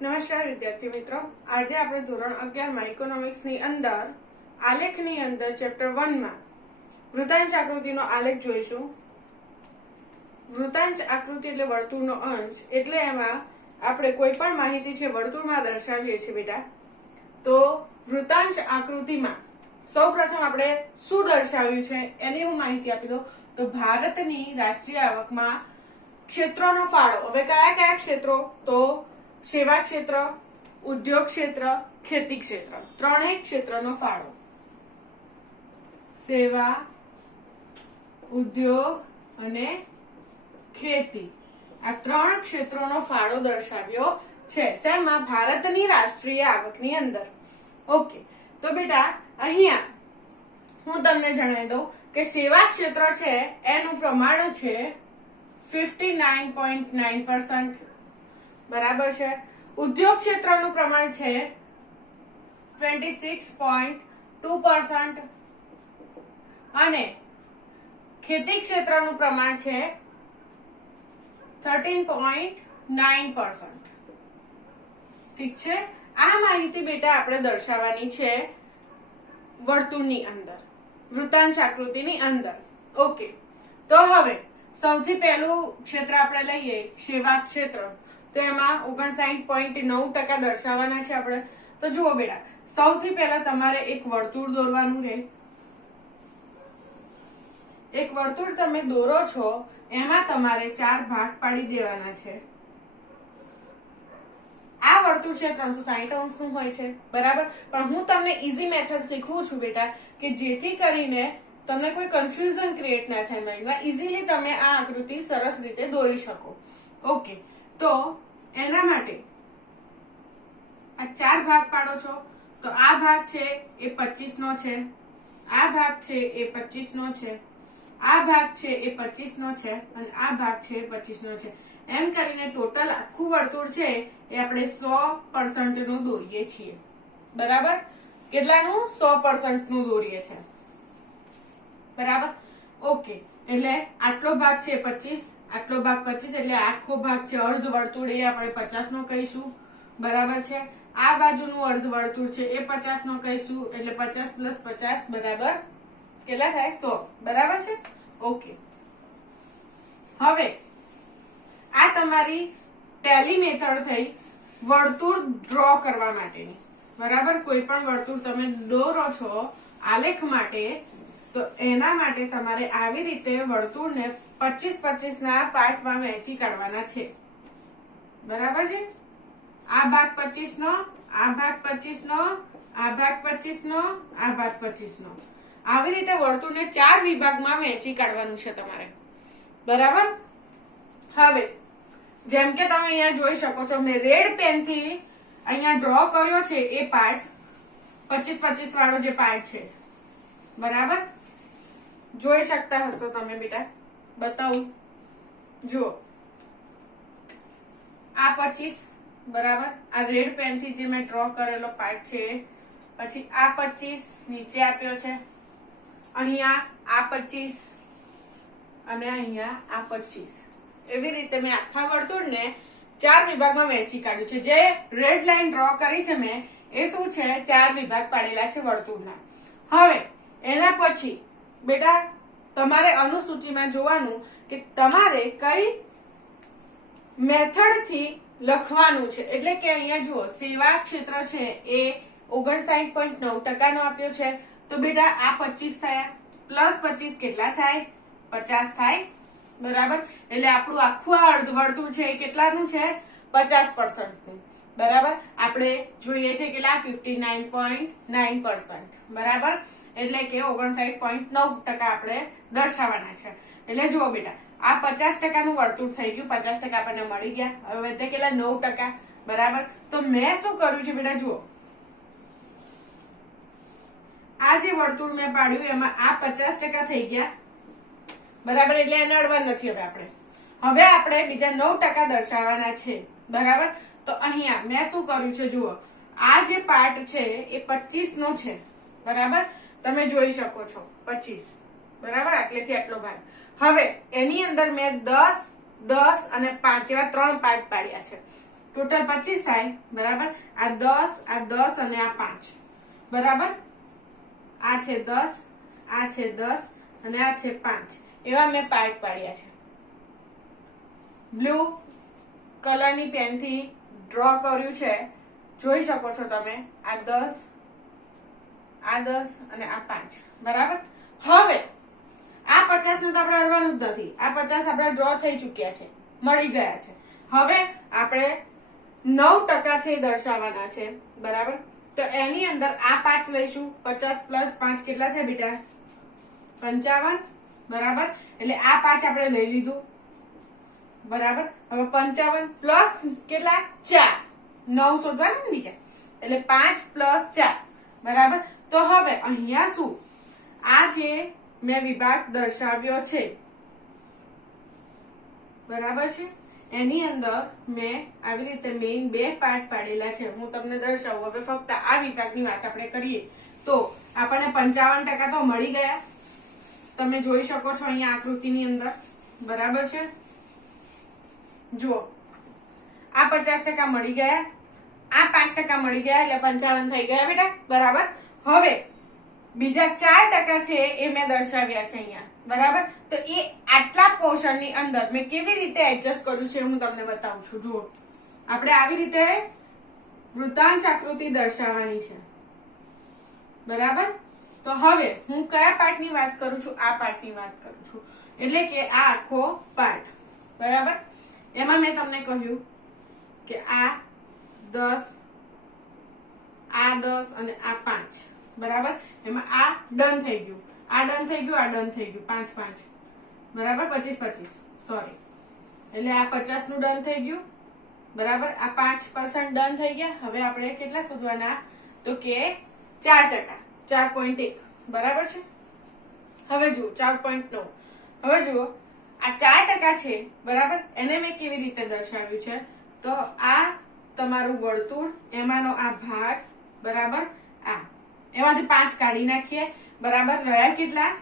નમસ્કાર વિદ્યાર્થી મિત્રો, આજે આપણે ધોરણ 11 માં ઇકોનોમિક્સની અંદર આલેખની અંદર ચેપ્ટર 1 માં વૃત્તાંશ આકૃતિનો આલેખ જોઈશું. વૃત્તાંશ આકૃતિ એટલે વર્તુળનો અંશ, એટલે એમાં આપણે કોઈ પણ માહિતી છે વર્તુળમાં દર્શાવીએ છીએ બેટા. તો વૃત્તાંશ આકૃતિમાં સૌપ્રથમ આપણે શું દર્શાવ્યું છે એની હું માહિતી આપી દઉં. તો ભારતની રાષ્ટ્રીય આવકમાં ક્ષેત્રોનો ફાળો, હવે કયા કયા ક્ષેત્રો? તો સેવા ક્ષેત્ર, ઉદ્યોગ ક્ષેત્ર, ખેતી ક્ષેત્ર, ત્રણેય ક્ષેત્રનો ફાળો. સેવા, ઉદ્યોગ અને ખેતી, આ ત્રણ ક્ષેત્રોનો ફાળો દર્શાવ્યો છે શેમાં? ભારતની રાષ્ટ્રીય આવકની અંદર. ઓકે, તો બેટા અહીંયા હું તમને જણાવી દઉં કે સેવા ક્ષેત્ર છે એનું પ્રમાણ છે 59.9%. બરાબર છે. ઉદ્યોગ ક્ષેત્રનું પ્રમાણ છે 26.2% અને ખેતી ક્ષેત્રનું પ્રમાણ છે 13.9%. ઠીક છે. આ માહિતી બેટા આપણે દર્શાવવાની છે વર્તુળની અંદર, વૃત્તાંશ આકૃતિની અંદર. ઓકે, તો હવે સૌથી પહેલું ક્ષેત્ર આપણે લઈએ સેવા ક્ષેત્ર. તો એમાં 59.9% દર્શાવવાના છે આપણે. તો જુઓ બેટા, સૌથી પહેલા તમારે એક વર્તુળ દોરવાનું રહે. એક વર્તુળ તમે દોરો છો, એમાં તમારે 4 ભાગ પાડી દેવાના છે. આ વર્તુળ છે 360 અંશનું હોય છે, બરાબર. પણ હું તમને ઈઝી મેથડ શીખવું છું બેટા, કે જેથી કરીને તમને કોઈ કન્ફ્યુઝન ક્રિએટ ના થાય માઇન્ડમાં. ઇઝીલી તમે આ આકૃતિ સરસ રીતે દોરી શકો. ઓકે, તો એના માટે આ 4 ભાગ પાડો છો. તો આ ભાગ છે એ 25 નો છે, આ ભાગ છે એ 25 નો છે, આ ભાગ છે એ 25 નો છે અને આ ભાગ છે એ 25 નો છે. એમ કરીને ટોટલ આખું વર્તુળ છે એ આપણે 100% નું દોરીએ છીએ. બરાબર. કેટલાનું? 100% નું દોરીએ છીએ. બરાબર. ઓકે, એટલે આટલો ભાગ છે 25, આટલો ભાગ 25, એટલે આખો ભાગ છે અર્ધ વર્તુળ, એ આપણે 50 નો કહીશું. બરાબર છે. આ બાજુનું અર્ધ વર્તુળ છે એ 50 નો કહીશું, એટલે 50 + 50 બરાબર કેટલા થાય? 100. બરાબર છે. ઓકે, હવે આ તમારી પહેલી મેથડ થઈ વર્તુળ ડ્રો કરવા માટેની. બરાબર. કોઈ પણ વર્તુળ તમે દોરો છો આલેખ માટે, તો એના માટે તમારે આવી રીતે વર્તુળને 25-25 ના પાર્ટમાં વહેંચી કાઢવાના છે. બરાબર છે. આ ભાગ 25 નો, આ ભાગ 25 નો, આ ભાગ 25 નો, આ ભાગ 25 નો. આવી રીતે વર્તુળને 4 વિભાગમાં વહેંચી કાઢવાનું છે તમારે. બરાબર. હવે જેમ કે તમે અહીંયા જોઈ શકો છો, મેં રેડ પેનથી અહીંયા ડ્રો કર્યો છે એ પાર્ટ 25-25 વાળો જે પાર્ટ છે. બરાબર. જોઈ શકતા હશો તમે બેટા, બતાવું. જુઓ, આ 25, બરાબર. આ રેડ પેન થી જે મેં ડ્રો કરેલો પાર્ટ છે. પછી આ 25 નીચે આપ્યો છે, અહીંયા આ 25 અને અહીંયા આ 25. એવી રીતે મેં આખા વર્તુળને 4 વિભાગમાં વહેંચી કાઢ્યું છે. જે રેડ લાઈન ડ્રો કરી છે મેં, એ શું છે? 4 વિભાગ પાડેલા છે વર્તુળના. હવે એના પછી બેટા તમારે અનુસૂચિમાં જોવાનું કે તમારે કઈ મેથડ થી લખવાનું છે. એટલે કે અહીંયા જુઓ, સેવા ક્ષેત્ર છે એ 59.9% નો આપ્યો છે. તો બેટા આ 25 થયા, +25 કેટલા થાય? 50 થાય. બરાબર. એટલે આપણું આખું આ અર્ધ વર્તુળ છે એ કેટલાનું છે? 50% નું. બરાબર. આપણે જોઈએ છે કેટલા? 59.9%. બરાબર. એટલે કે 59.9% આપણે દર્શાવવાના છે. એટલે જુઓ બેટા, આ 50% નું વર્તુળ થઈ ગયું, 50% આપણને મળી ગયા. હવે તે કેટલા? 9%. બરાબર. તો મેં શું કર્યું છે બેટા? જુઓ, આ જે વર્તુળ મેં પાડ્યું એમાં આ 50% થઈ ગયા. બરાબર. એટલે એને અડવા નથી હવે આપણે બીજા 9% દર્શાવવાના છે. બરાબર. તો અહીંયા મેં શું કર્યું છે? જુઓ, આ જે પાર્ટ છે એ 25 નો છે. બરાબર. તમે જોઈ શકો છો 25. બરાબર. આટલેથી આટલો ભાગ. હવે એની અંદર મેં 10, 10 અને 5 એવા 3 પાર્ટ પાડ્યા છે. ટોટલ 25 થાય બરાબર. આ 10 અને આ 5 બરાબર. આ છે 10, આ છે 10 અને આ છે 5. એવા મેં પાર્ટ પાડ્યા છે. બ્લુ કલરની પેનથી ડ્રો કર્યું છે, જોઈ શકો છો તમે. આ 10, આ 10 અને આ 5 બરાબર. હવે આ 50 ને તો આપણે અડવાનું જ નથી. આ 50 આપણે ડ્રો થઈ ચૂક્યા છે, મળી ગયા છે. હવે આપણે 9% છે એ દર્શાવવાના છે બરાબર. તો એની અંદર આ 5 લઈશું. 50 પ્લસ 5 કેટલા થયા બેટા? 55 બરાબર. એટલે આ 5 આપણે લઈ લીધું બરાબર. હવે 55 પ્લસ કેટલા? 4. 9 શોધવાના ને બીજા, એટલે 5 પ્લસ 4 બરાબર. તો હવે અહીંયા શું, આ જે મેં વિભાગ દર્શાવ્યો છે બરાબર છે, એની અંદર મેં આવી રીતે મેઇન 2 પાર્ટ પાડેલા છે. હું તમને દર્શાવું. હવે ફક્ત આ વિભાગની વાત આપણે કરીએ તો આપણને 55% તો મળી ગયા. તમે જોઈ શકો છો અહીંયા આકૃતિની અંદર બરાબર છે. જુઓ, આ 50% મળી ગયા, આ 5% મળી ગયા, એટલે 55 થઈ ગયા બેટા બરાબર. હવે બીજા 4% છે એ મેં દર્શાવ્યા છે અહીંયા બરાબર. તો એ આટલા પોર્શનની અંદર મેં કેવી રીતે એડજસ્ટ કર્યું છે હું તમને બતાવું છું. જુઓ, આપણે આવી રીતે વૃત્તાંશ આકૃતિ દર્શાવવાની છે બરાબર. તો હવે હું કયા પાર્ટની વાત કરું છું? આ પાર્ટની વાત કરું છું. એટલે કે આ આખો પાર્ટ બરાબર. એમાં મેં તમને કહ્યું કે આ 10, આ 10 અને આ 5 બરાબર. એમાં આ ડન થઈ ગયું, આ ડન થઈ ગયું, આ ડન થઈ ગયું. 5 5 બરાબર. 25 સોરી, એટલે આ 50 નું ડન થઈ ગયું બરાબર. આ 5% ડન થઈ ગયા. હવે આપણે કેટલા શોધવાના? તો કે 4%, 4.1 બરાબર છે. હવે જુઓ 4.9. હવે જુઓ આ 4% છે બરાબર. એને મેં કેવી રીતે દર્શાવ્યું છે? તો આ તમારું વર્તુળ, એમાંનો આ ભાગ બરાબર. આ એમાંથી 5 કાઢી નાખીએ બરાબર. રહ્યા કેટલા?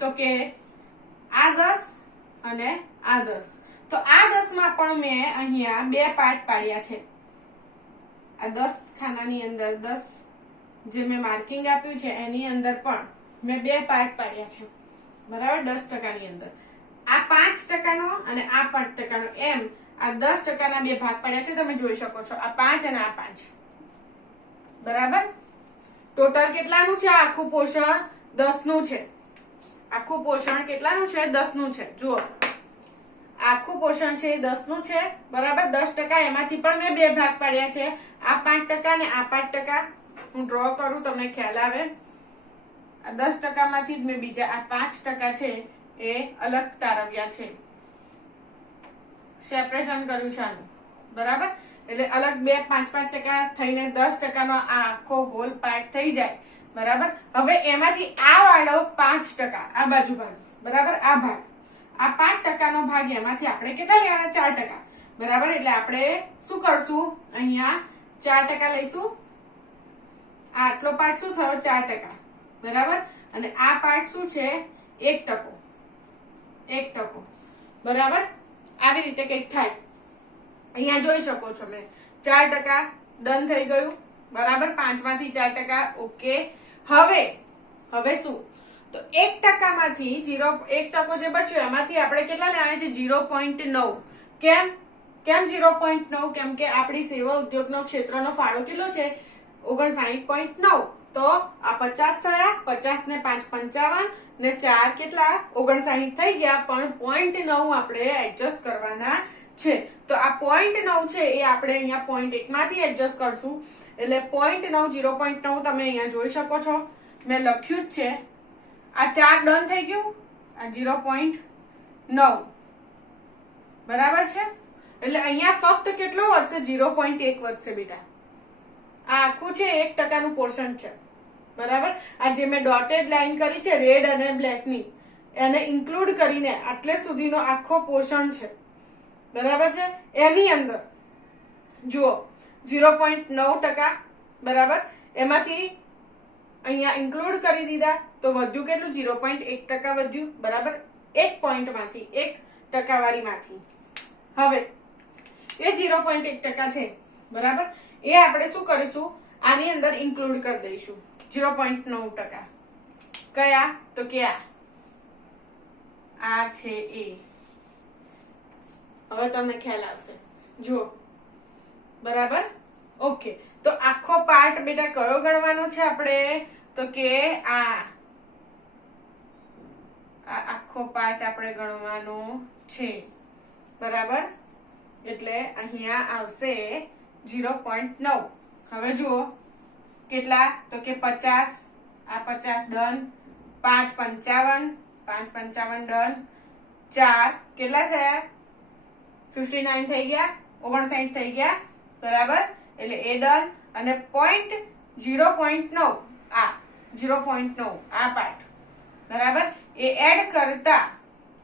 તો કે આ 10 અને આ 10. તો આ 10 માં પણ મેં અહીંયા 2 પાર્ટ પાડ્યા છે. આ 10 ખાનાની અંદર 10 જે મેં માર્કિંગ આપ્યું છે એની અંદર પણ મેં 2 પાર્ટ પાડ્યા છે બરાબર. 10% ની અંદર આ 5% નો અને આ 5% નો, એમ આ 10% ના 2 ભાગ પાડ્યા છે. તમે જોઈ શકો છો આ 5 અને આ 5 બરાબર. ટોટલ કેટલાનું છે? આખું પોષણ 10 નું છે. આખું પોષણ કેટલાનું છે? 10 નું છે. જુઓ, આખું પોષણ છે 10 નું છે બરાબર. 10% એમાંથી પણ મેં 2 ભાગ પાડ્યા છે. આ 5% ને આ 5%. હું ડ્રો કરું તમને ખ્યાલ આવે. આ 10% માંથી જ મેં બીજા આ 5% છે એ અલગ તારવ્યા છે, સેપરેશન કર્યું છે આનું બરાબર. એટલે અલગ 5% થઈને 10% નો આ આખો હોલ પાર્ટ થઈ જાય બરાબર. હવે એમાંથી આ વાળો 5% આ બાજુ ભાગ બરાબર. આ ભાગ, આ 5% નો ભાગ એમાંથી આપણે કેટલા લેવાના? 4% બરાબર. એટલે આપણે શું કરશું? અહીંયા 4% લઈશું. આટલો પાર્ટ શું થયો? 4% બરાબર. અને આ પાર્ટ શું છે? 1% બરાબર. આવી રીતે કંઈક થાય. અહીંયા જોઈ શકો છો મેં 4% ડન થઈ ગયું બરાબર. 5 માંથી 4%. ઓકે. હવે શું? તો 1% માંથી 1% જે બચ્યો એમાંથી આપણે કેટલા લેવાના છે? 0.9. કેમ 0.9? કેમ કે આપણી સેવા ઉદ્યોગનો ક્ષેત્રનો ફાળો કેટલો છે? 59.9. તો આ 50 થયા. 50 ને 5 55 ને 4 કેટલા? 59 થઈ ગયા. પણ 0.9 આપણે એડજસ્ટ કરવાના છે. તો આ 0.9 છે એ આપણે અહીંયા 0.1 માંથી એડજસ્ટ કરશું. એટલે 0.9 0.9 તમે અહીંયા જોઈ શકો છો, મેં લખ્યું જ છે. આ 4 ડન થઈ ગયું. આ 0.9 બરાબર છે. એટલે અહીંયા ફક્ત કેટલો વધશે? 0.1 વધશે બેટા. આ આખું છે 1% નું પોર્શન છે બરાબર. આ જે મેં ડોટેડ લાઈન કરી છે રેડ અને બ્લેક ની, એને ઇન્ક્લુડ કરીને આટલે સુધીનો આખો પોર્શન છે બરાબર છે. એની અંદર જુઓ 0.9% બરાબર. એમાંથી અહીંયા ઇન્ક્લુડ કરી દીધા તો વધ્યું કેટલું? 0.1% વધ્યું બરાબર. 1 પોઈન્ટ માંથી 1% વાળીમાંથી. હવે એ 0.1% છે બરાબર. એ આપણે શું કરીશું, આની અંદર ઇન્ક્લુડ કરી દઈશું 0.9%. કયા તો કે આ છે એ. હવે તમને ખ્યાલ આવશે જો બરાબર. ઓકે, તો આખો પાર્ટ બેટા કયો ગણવાનો છે આપણે તો કે આ આખો પાર્ટ આપણે ગણવાનો છે બરાબર. એટલે અહીંયા આવશે 0.9. હવે જુઓ કેટલા તો કે 50. આ 50 ડન. 5 55 ડન. 4 કેટલા થયા 59 થઈ ગયા, 59 થઈ ગયા બરાબર. એટલે એ ડન. અને પોઈન્ટ 0.9 આ 0.9 આ પાર્ટ બરાબર. એ એડ કરતા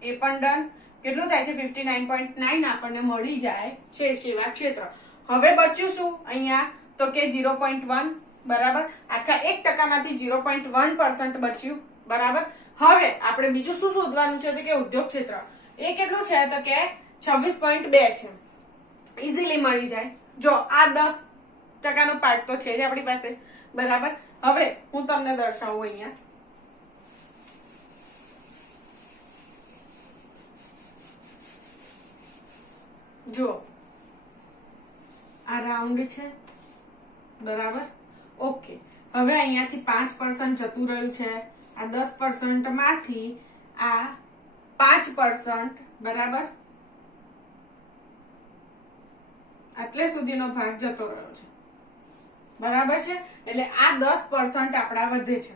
એ પણ ડન. કેટલું થાય છે 59.9 આપણને મળી જાય છે સેવા ક્ષેત્ર. હવે બચ્યું શું અહીંયા તો કે 0.1 બરાબર. આખા 1% માંથી 0.1% બચ્યું બરાબર. હવે આપણે બીજું શું શોધવાનું છે તો કે ઉદ્યોગ ક્ષેત્ર. એ કેટલું છે તો કે 26.2 છે. ઇઝીલી મળી જાય. જો આ 10% નો પાર્ટ તો છે જ આપણી પાસે બરાબર. હવે હું તમને દર્શાવું અહીંયા. જો આ રાઉન્ડ છે બરાબર. ઓકે, હવે અહીંયાથી 5% જતું રહ્યું છે. આ 10% માંથી આ 5% બરાબર આટલે સુધીનો ભાગ જતો રહ્યો છે બરાબર છે. એટલે આ 10% આપડા વધે છે.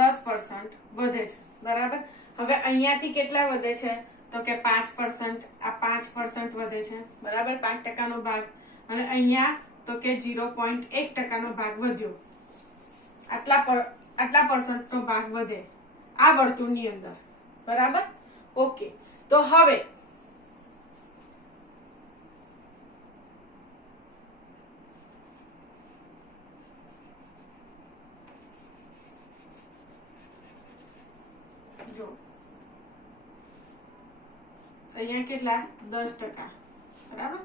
10% વધે છે બરાબર. હવે અહીંયાથી કેટલા વધે છે તો કે 5%. આ 5% વધે છે બરાબર. 5% નો ભાગ. અને અહીંયા તો કે 0.1% નો ભાગ વધ્યો. આટલા પરસન્ટ નો ભાગ વધે આ વર્તુળની અંદર બરાબર. ઓકે, તો હવે જો અહીંયા કેટલા 10% બરાબર.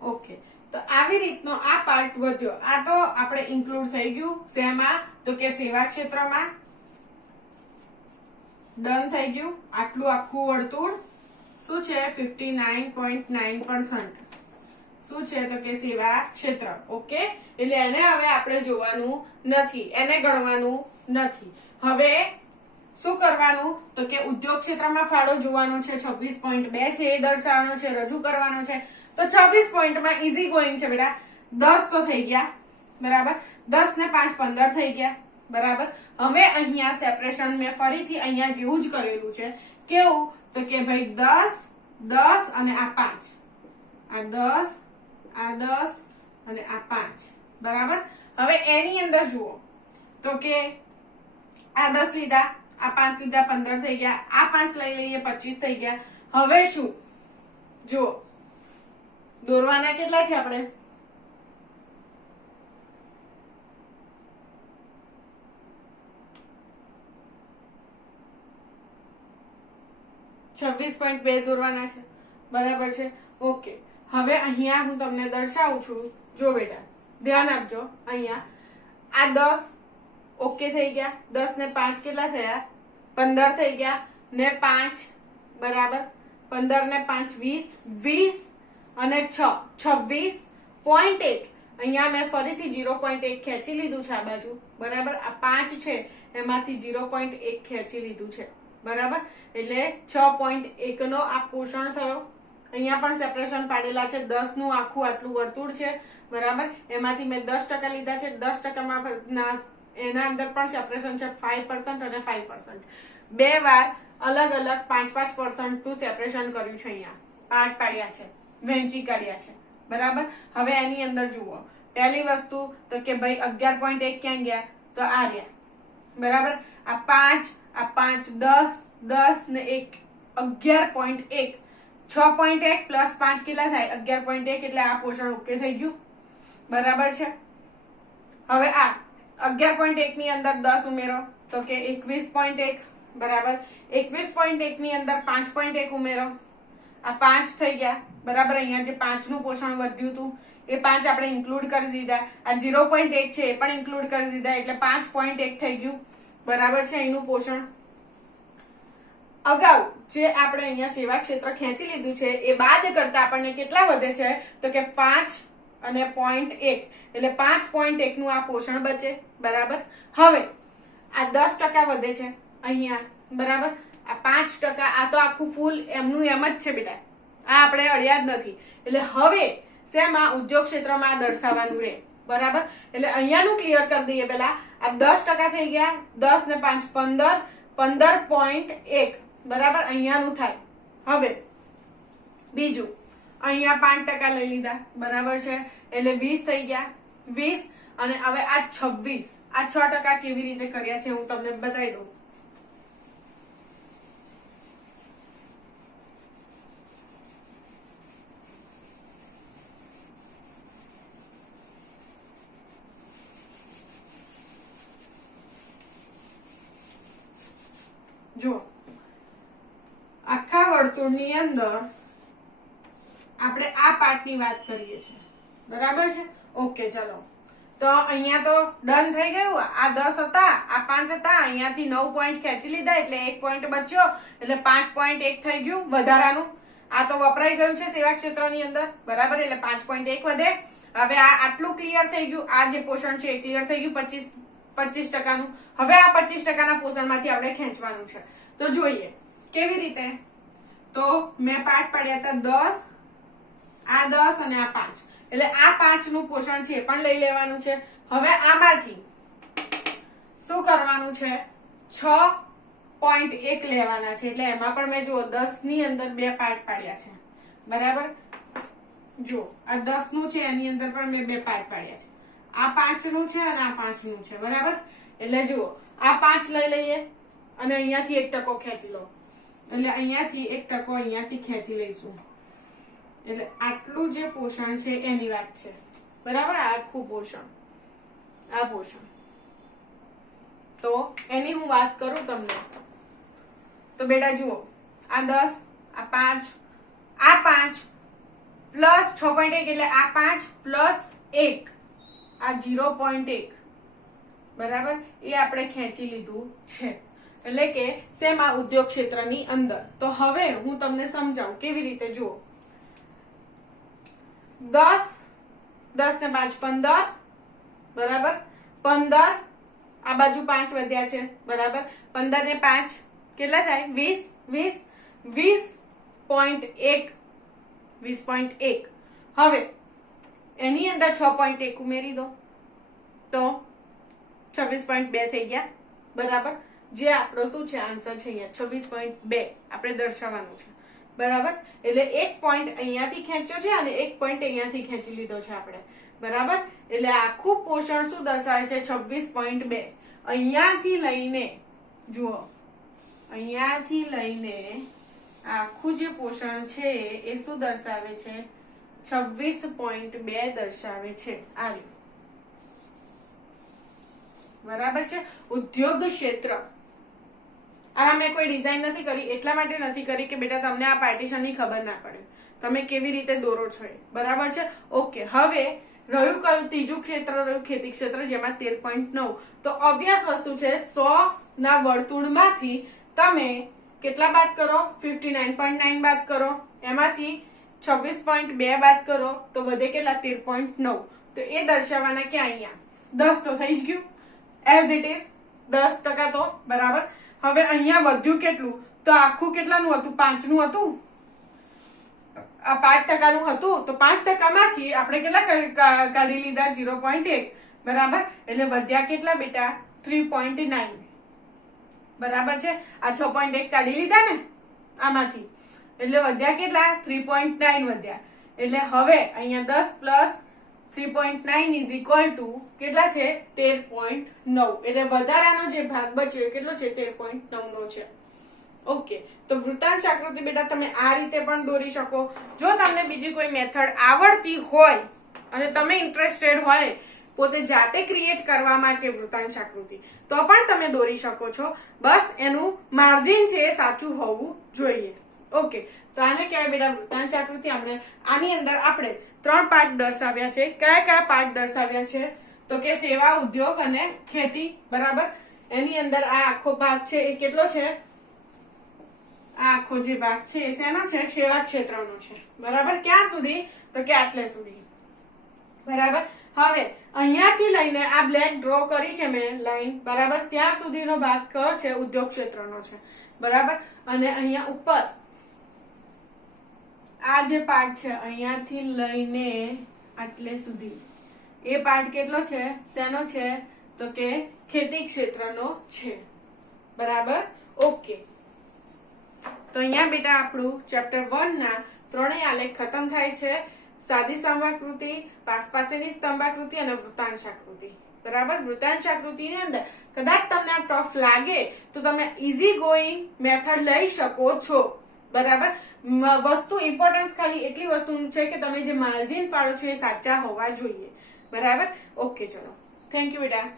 ઓકે, તો આવી રીતનો આ પાર્ટ વધ્યો. આ તો આપણે ઇન્ક્લુડ થઈ ગયું શેમાં તો કે સેવા ક્ષેત્રમાં. ડન થઈ ગયું. આટલું આખું વર્તુળ શું છે 59.9% શું છે તો કે સેવા ક્ષેત્ર. ઓકે, એટલે એને હવે આપણે જોવાનું નથી, એને ગણવાનું નથી. હવે શું કરવાનું તો કે ઉદ્યોગ ક્ષેત્રમાં ફાળો જોવાનો છે. 26.2 છે એ દર્શાવવાનો છે, રજૂ કરવાનો છે. તો 26 પોઈન્ટમાં ઈઝી ગોઈંગ છે બેટા. 10 તો થઈ ગયા બરાબર. 10 ને 5 15 થઈ ગયા બરાબર. હવે અહીંયા સેપરેશન મેં ફરીથી અહીંયા જેવું જ કરેલું છે. કેવું તો કે ભાઈ 10 10 અને આ 5. આ 10 આ 10 અને આ 5 બરાબર. હવે એની અંદર જુઓ તો કે આ 10 લીધા, આ 5 લીધા 15 થઈ ગયા. આ 5 લઈ લઈએ 25 થઈ ગયા. હવે શું જુઓ દોરવાના કેટલા છે આપણે 26.2 દોરવાના છે બરાબર છે. ઓકે, હવે અહીંયા હું તમને દર્શાવું છું. જો બેટા ધ્યાન આપજો. અહીંયા આ 10 ઓકે થઈ ગયા. 10 ને 5 કેટલા થયા 15 થઈ ગયા. ને 5 બરાબર 15 ને 5 20 20 અને 6 26.1. અહીંયા મેં ફરીથી 0.1 ખેંચી લીધું છે આ બાજુ બરાબર. આ 5 છે એમાંથી 0.1 ખેંચી લીધું છે બરાબર. એટલે 6.1 નો આ પોષણ થયો. અહીંયા પણ સેપરેશન પાડેલા છે. 10 નું આખું આટલું વર્તુળ છે બરાબર. એમાંથી મેં 10% લીધા છે. 10% એના અંદર પણ સેપરેશન છે 5% અને 5%. બે વાર અલગ અલગ 5% નું સેપરેશન કર્યું છે. અહીંયા પાર્ટ પાડ્યા છે, વેંચી કાઢ્યા છે બરાબર. હવે એની અંદર જુઓ પહેલી વસ્તુ તો કે ભાઈ 11.1 ક્યાં ગયા તો આ રહ્યા બરાબર. આ 5 આ 5 10 10 ને 1 11.1 6.1 પ્લસ 5 કેટલા થાય 11.1. એટલે આ પોષણ ઓકે થઈ ગયું બરાબર છે. હવે આ 11.1 ની અંદર 10 ઉમેરો તો કે 21.1 બરાબર. 21.1 ની અંદર 5.1 ઉમેરો આ 5 થઈ ગયા બરાબર. અહીંયા જે 5 નું પોષણ વધ્યું હતું એ 5 આપણે ઇન્ક્લુડ કરી દીધા. આ 0.1 છે એ પણ ઇન્ક્લુડ કરી દીધા, એટલે 5.1 થઈ ગયું. બરાબર છે એનું પોષણ. અગાઉ જે આપણે અહીંયા સેવા ક્ષેત્ર ખેંચી લીધું છે એ બાદ કરતા આપણને કેટલા વધે છે તો કે 5 અને 0.1, એટલે 5.1 નું આ પોષણ બચે. બરાબર. હવે આ 10% વધે છે અહીંયા. બરાબર. આ 5%, આ તો આખું ફૂલ એમનું એમ જ છે બેટા, આ આપણે અડ્યા જ નથી. એટલે હવે શેમાં ઉદ્યોગ ક્ષેત્રમાં દર્શાવવાનું રહે. બરાબર. એટલે અહીંયાનું ક્લિયર કરી દઈએ પેલા. આ 10% થઈ ગયા, 10 ને 5 15, 15.1. બરાબર. અહીંયાનું થાય. હવે બીજું અહીંયા 5% લઈ લીધા. બરાબર છે, એટલે 20 થઈ ગયા. 20 અને હવે આ 26, આ 6% કેવી રીતે કર્યા છે હું તમને બતાવી દઉં. જો આખા વર્તુળની અંદર આપણે આ પાર્ટની વાત કરીએ છીએ. બરાબર છે. ઓકે ચલો, તો અહીંયા તો ડન થઈ ગયું. આ 10 હતા, આ 5 હતા, અહીંયાથી 9 પોઈન્ટ ખેંચી લીધા એટલે 1 પોઈન્ટ બચ્યો, એટલે 5.1 થઈ ગયું વધારાનું. આ તો વપરાઈ ગયું છે સેવા ક્ષેત્રની અંદર. બરાબર. એટલે 5.1 વધે. હવે આ આટલું ક્લિયર થઈ ગયું. આ જે પોષણ છે એ ક્લિયર થઈ ગયું 25%. હવે આ 25% પોષણમાંથી આપણે ખેંચવાનું છે. તો જોઈએ કેવી રીતે. તો મેં પાઠ પાડ્યા હતા 10, આ 10 અને આ 5, એટલે આ 5 નું પોષણ છે એ પણ લઈ લેવાનું છે. હવે આમાંથી શું કરવાનું છે, 6.1 લેવાના છે. એટલે એમાં પણ મેં જુઓ 10 ની અંદર 2 પાર્ટ પાડ્યા છે. બરાબર. જો આ 10 નું છે એની અંદર પણ મેં 2 પાર્ટ પાડ્યા છે. આ 5 નું છે અને આ 5 નું છે. બરાબર. એટલે જુઓ આ 5 લઈ લઈએ અને અહીંયાથી 1% ખેંચી લો, એટલે અહીંયાથી 1% અહીંયાથી ખેંચી લઈશું. એટલે આટલું જે પોષણ છે એની વાત છે. બરાબર. આખું પોષણ, આ પોષણ. તો એની હું વાત કરું તમને તો બેટા જુઓ આ 10, આ 5, આ 5 પ્લસ 6.1, એટલે આ 5 પ્લસ 1, આ 0.1. બરાબર. એ આપણે ખેંચી લીધું છે. એટલે કે શેમાં, ઉદ્યોગ ક્ષેત્રની અંદર. તો હવે હું તમને સમજાવું કેવી રીતે. જુઓ 10, 10 ને 5 15. બરાબર. 15, આ બાજુ 5 વધ્યા છે. બરાબર. 15 ને 5 કેટલા થાય, 20. 20.1. 20.1. હવે એની અંદર 6.1 ઉમેરી દો તો 26.2 થઈ ગયા. બરાબર. જે આપણો શું છે આન્સર છે અહીંયા 26.2 આપણે દર્શાવવાનું છે. બરાબર. એટલે 1 પોઈન્ટ અહીંયાથી ખેંચ્યો છે અને 1 પોઈન્ટ અહીંયાથી ખેંચી લીધો છે આપણે. બરાબર. એટલે આખું પોષણ શું દર્શાવે છે, 26.2. અહીંયાથી લઈને જુઓ, અહીંયાથી લઈને આખું જે પોષણ છે એ શું દર્શાવે છે, 26.2 દર્શાવે છે. આવ્યું. બરાબર છે. ઉદ્યોગ ક્ષેત્ર. આમાં મેં કોઈ ડિઝાઇન નથી કરી, એટલા માટે નથી કરી કે બેટા તમને આ પાર્ટીશનની ખબર ના પડે, તમે કેવી રીતે દોરો છો એ. બરાબર છે. ઓકે. હવે રહ્યું કયું, ત્રીજું ક્ષેત્ર રહ્યું ખેતી ક્ષેત્ર, જેમાં 13.9. તો ઓબ્વિયસ વસ્તુ છે 100 ના વર્તુળમાંથી તમે કેટલા બાદ કરો, 59.9 બાદ કરો, એમાંથી 26.2 બાદ કરો તો વધે કેટલા, 13.9. તો એ દર્શાવવાના કે અહીંયા 10 તો થઈ જ ગયું એઝ ઇટ ઇઝ 10% તો. બરાબર. હવે અહીંયા વધ્યું કેટલું, તો આખું કેટલાનું હતું, 5 નું હતું. આ 5% નું હતું, તો 5% માંથી આપણે કેટલા કાઢી લીધા, 0.1. બરાબર. એટલે વધ્યા કેટલા બેટા, 3.9. બરાબર છે. આ 6.1 કાઢી લીધા ને આમાંથી, એટલે વધ્યા કેટલા, 3.9 વધ્યા. એટલે હવે અહીંયા 10 પ્લસ 3.9 ઇઝ ઇક્વલ ટુ કેટલા છે, 13.9. એટલે વધારાનો જે ભાગ બચ્યો એ કેટલો છે, 13.9 નો છે. ઓકે. તો વૃત્તાંશ આકૃતિ બેટા તમે આ રીતે પણ દોરી શકો. જો તમને બીજી કોઈ મેથડ આવડતી હોય અને તમે ઇન્ટરેસ્ટેડ હોય પોતે જાતે ક્રિએટ કરવા માટે વૃત્તાંશ આકૃતિ, તો પણ તમે દોરી શકો છો. બસ એનું માર્જિન છે એ સાચું હોવું જોઈએ. ઓકે, તો આને કહેવાય બેટા વૃત્તાંશ આકૃતિ. આની અંદર આપણે 3 પાર્ટ દર્શાવ્યા છે. કયા કયા પાર્ટ દર્શાવ્યા છે? તો કે સેવા, ઉદ્યોગ અને ખેતી. બરાબર. એની અંદર આ આખો ભાગ છે એ કેટલો છે? આ આખો જે ભાગ છે એ શેનો છે? સેવા ક્ષેત્રનો છે. બરાબર. ક્યાં સુધી? તો કે આટલે સુધી. બરાબર. હવે અહીંયાથી લઈને આ બ્લેક ડ્રો કરી છે મેં લાઈન. બરાબર. ત્યાં સુધીનો ભાગ કયો છે? ઉદ્યોગ ક્ષેત્રનો છે. બરાબર. અને અહીંયા ઉપર આ જે પાર્ટ છે અહીંયાથી લઈને આટલે સુધી એ પાર્ટ કેટલો છે? શેનો છે? તો કે ખેતી ક્ષેત્રનો છે. બરાબર. ઓકે, તો અહીંયા બેટા આપણું ચેપ્ટર 1 ના ત્રણેય આલેખ ખતમ થાય છે. સાદી સ્તંભાકૃતિ, પાસેની સ્તંભાકૃતિ અને વૃત્તાંશાકૃતિ. બરાબર. વૃત્તાંશાકૃતિની અંદર કદાચ તમને આ ટફ લાગે તો તમે ઇઝી ગોઈંગ મેથડ લઈ શકો છો. બરાબર. વસ્તુ ઇમ્પોર્ટન્સ ખાલી એટલી વસ્તુ છે કે તમે જે માર્જિન પાડો છો એ સાચા હોવા જોઈએ. બરાબર. ઓકે, ચલો, થેન્ક યુ બેટા.